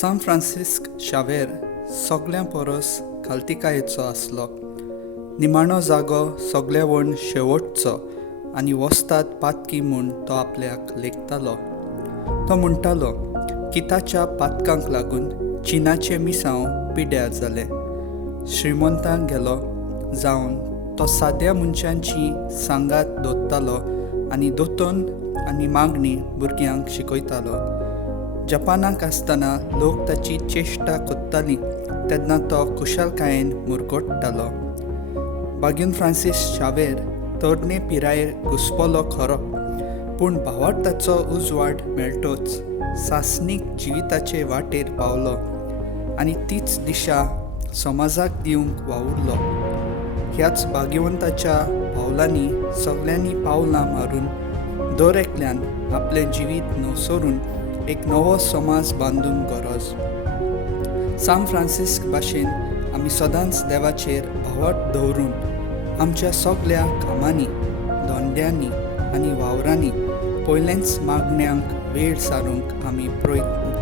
San फ्रांसिस्क शावेर सगळ्यां परस खालतिकायेचो आसलो. निमाणो जागो सगळे वण शेवटचो आनी वस्ताद पातकी म्हूण तो आपल्याक लेखतालो. तो म्हणटालो की ताच्या पातकांक लागून चिनाचे मिसांव पिड्ड्यार जाले. श्रीमंतांक गेलो जावन तो साद्या मनशांची सांगात दवरतालो आनी दोतोन आनी मागणी भुरग्यांक शिकयतालो. जपानाक आसतना लोक ताची चेश्टा कोत्तालीं तेन्ना तो कुशलकायेन मुरगोडटालो. बागून फ्रांसीस शावेर तरणे पिरायेर घुसपलो खरो, पूण भावार्थाचो उजवाड मेळटोच सासनीक जिविताचे वाटेर पावलो आनी तीच दिशा समाजाक दिवंक वावुरलो. ह्याच भाग्यवंताच्या पावलांनी सगळ्यांनी पावलां मारून दर एकल्यान आपलें जिवीत न्हवसरून एक नवो समाज बांदूंक गरज. सान फ्रांसिस्क भाशेन आमी सदांच देवाचेर भावट दवरून आमच्या सगळ्या कामांनी, धोंड्यांनी आनी वावरांनी पयलेंच मागण्यांक वेळ सारूंक आमी प्रयत्न